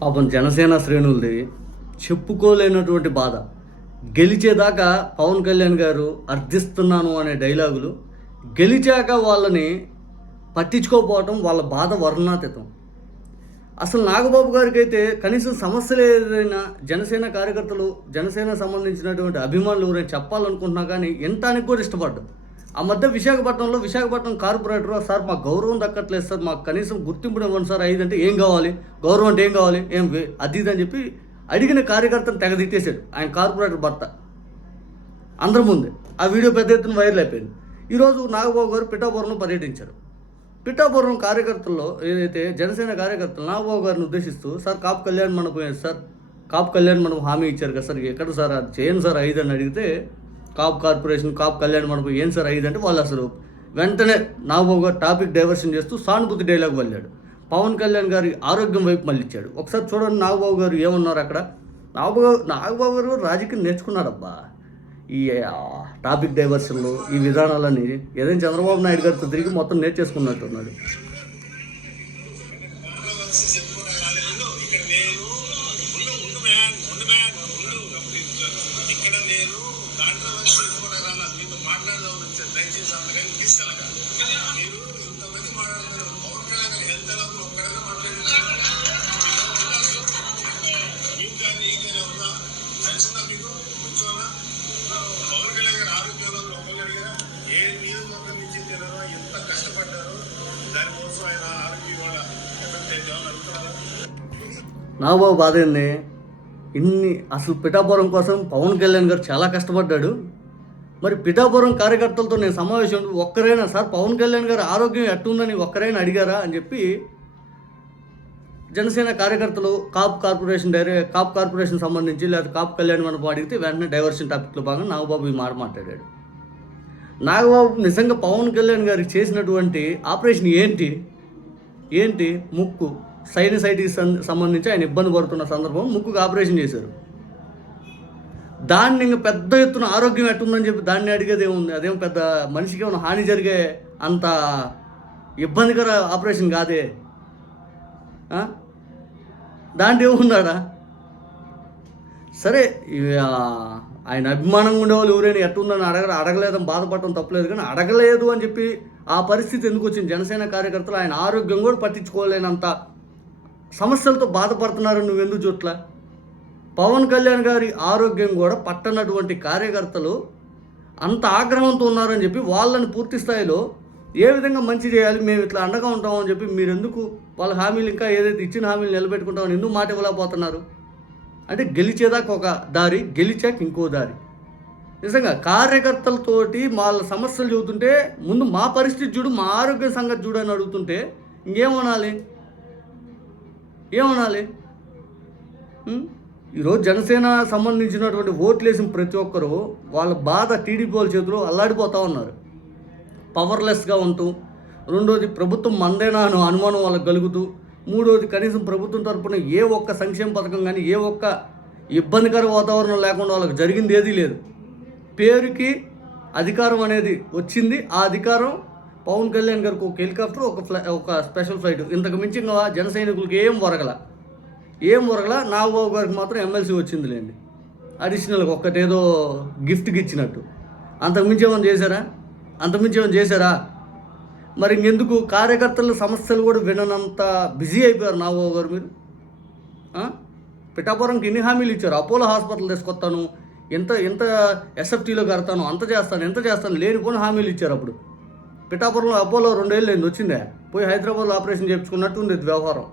పాపం జనసేన శ్రేణులది చెప్పుకోలేనటువంటి బాధ. గెలిచేదాకా పవన్ కళ్యాణ్ గారు అర్థిస్తున్నాను అనే డైలాగులు, గెలిచాక వాళ్ళని పట్టించుకోకపోవటం వాళ్ళ బాధ వర్ణనాతీతం. అసలు నాగబాబు గారికి అయితే కనీసం సమస్యలు ఏదైనా జనసేన కార్యకర్తలు, జనసేన సంబంధించినటువంటి అభిమానులు ఎవరైనా చెప్పాలనుకుంటున్నా కానీ వినటానికి కూడా ఇష్టపడ్డారు. ఆ మధ్య విశాఖపట్నం కార్పొరేటర్, సార్ మాకు గౌరవం దక్కట్లేదు సార్, మాకు కనీసం గుర్తింపుని ఇవ్వండి సార్, ఐదంటే ఏం కావాలి, గౌరవం అంటే ఏం కావాలి, అది ఇది అని చెప్పి అడిగిన కార్యకర్తను తెగదిట్టేశాడు ఆయన కార్పొరేటర్ భర్త అందరి ముందే. ఆ వీడియో పెద్ద ఎత్తున వైరల్ అయిపోయింది. ఈరోజు నాగబాబు గారు పిఠాపురంలో పర్యటించారు. పిఠాపురం కార్యకర్తల్లో ఏదైతే జనసేన కార్యకర్తలు నాగబాబు గారిని ఉద్దేశిస్తూ, సార్ కాపు కళ్యాణ మండపం సార్, కాపు కళ్యాణ మండపం హామీ ఇచ్చారు కదా సార్, ఎక్కడ సార్ అది చేయండి సార్ ఐదు అని అడిగితే, కాపు కార్పొరేషన్ కాపు కళ్యాణ మండపం ఏం సార్ ఐదు అంటే వాళ్ళు అసలు వెంటనే నాగబాబు గారు టాపిక్ డైవర్షన్ చేస్తూ సానుభూతి డైలాగ్ వెళ్ళాడు. పవన్ కళ్యాణ్ గారి ఆరోగ్యం వైపు మళ్ళీ ఇచ్చాడు. ఒకసారి చూడండి నాగబాబు గారు ఏమన్నారు అక్కడ. నాగబాబు గారు రాజకీయం నేర్చుకున్నాడబ్బా. ఈ టాపిక్ డైవర్షన్లు, ఈ విధానాలని ఏదైనా చంద్రబాబు నాయుడు గారితో తిరిగి మొత్తం నేర్చేసుకున్నట్టున్నాడు. నాగబాబు బాధ ఏంది, అసలు పిఠాపురం కోసం పవన్ కళ్యాణ్ గారు చాలా కష్టపడ్డాడు. మరి పిఠాపురం కార్యకర్తలతో నేను సమావేశం ఒక్కరైనా సార్ పవన్ కళ్యాణ్ గారు ఆరోగ్యం ఎట్టుందని ఒక్కరైనా అడిగారా అని చెప్పి జనసేన కార్యకర్తలు కాపు కార్పొరేషన్ సంబంధించి లేదా కాపు కళ్యాణ్ మండపం అడిగితే వెంటనే డైవర్షన్ టాపిక్లో భాగంగా నాగబాబు ఈ మాట మాట్లాడాడు. నాగబాబు నిజంగా పవన్ కళ్యాణ్ గారికి చేసినటువంటి ఆపరేషన్ ఏంటి ముక్కు సైనసైటిస్ సంబంధించి ఆయన ఇబ్బంది పడుతున్న సందర్భం ముక్కుకు ఆపరేషన్ చేశారు. దాన్ని ఇంకా పెద్ద ఎత్తున ఆరోగ్యం ఎట్టుందని చెప్పి దాన్ని అడిగేది ఏముంది, అదేం పెద్ద మనిషికి ఏమైనా హాని జరిగే అంత ఇబ్బందికర ఆపరేషన్ కాదే. దాంట్లో ఏమున్నాడా సరే, ఆయన అభిమానంగా ఉండేవాళ్ళు ఎవరైనా ఎట్టుందని అడగలేదని బాధపడటం తప్పలేదు, కానీ అడగలేదు అని చెప్పి ఆ పరిస్థితి ఎందుకు వచ్చింది. జనసేన కార్యకర్తలు ఆయన ఆరోగ్యం కూడా పట్టించుకోలేనంత సమస్యలతో బాధపడుతున్నారు. నువ్వెందుకు చూట్ల పవన్ కళ్యాణ్ గారి ఆరోగ్యం కూడా పట్టనటువంటి కార్యకర్తలు అంత ఆగ్రహంతో ఉన్నారని చెప్పి వాళ్ళని పూర్తి స్థాయిలో ఏ విధంగా మంచి చేయాలి, మేము ఇట్లా అండగా ఉంటామని చెప్పి మీరెందుకు వాళ్ళ హామీలు ఇంకా ఏదైతే ఇచ్చిన హామీలు నిలబెట్టుకుంటామని ఎందుకు మాట ఇవ్వలేకపోతున్నారు. అంటే గెలిచేదాకా ఒక దారి, గెలిచాక ఇంకో దారి. నిజంగా కార్యకర్తలతోటి వాళ్ళ సమస్యలు చూస్తుంటే ముందు మా పరిస్థితి చూడు, మా ఆరోగ్య సంగతి చూడు అని అడుగుతుంటే ఇంకేమనాలి. ఈరోజు జనసేన సంబంధించినటువంటి ఓట్లు వేసిన ప్రతి ఒక్కరూ వాళ్ళ బాధ టీడీపీ వాళ్ళ చేతిలో అల్లాడిపోతూ ఉన్నారు, పవర్లెస్గా ఉంటూ. రెండోది ప్రభుత్వం మందేనా అని అనుమానం వాళ్ళకి కలుగుతూ, మూడోది కనీసం ప్రభుత్వం తరపున ఏ ఒక్క సంక్షేమ పథకం కానీ ఏ ఒక్క ఇబ్బందికర వాతావరణం లేకుండా వాళ్ళకి జరిగింది ఏదీ లేదు. పేరుకి అధికారం అనేది వచ్చింది, ఆ అధికారం పవన్ కళ్యాణ్ గారికి ఒక హెలికాప్టర్, ఒక స్పెషల్ ఫ్లైట్, ఇంతకు మించి జన సైనికులకి ఏం వరగల. నాగబాబు గారికి మాత్రం ఎమ్మెల్సీ వచ్చిందిలేండి, అడిషనల్గా ఒక్కటేదో గిఫ్ట్కి ఇచ్చినట్టు. అంతకుమించి ఏమైనా చేశారా? మరి ఇంకెందుకు కార్యకర్తల సమస్యలు కూడా విననంత బిజీ అయిపోయారు నాగబాబు గారు. మీరు పిఠాపురంకి ఎన్ని హామీలు ఇచ్చారు, అపోలో హాస్పిటల్ తీసుకొస్తాను, ఎంత ఎస్ఎఫ్టీలో కడతాను, ఎంత చేస్తాను లేనిపోయిన హామీలు ఇచ్చారు. అప్పుడు పిఠాపురంలో అపోలో 2 ఏళ్ళు వచ్చిందే, పోయి హైదరాబాద్లో ఆపరేషన్ చేయించుకున్నట్టు ఉంది వ్యవహారం.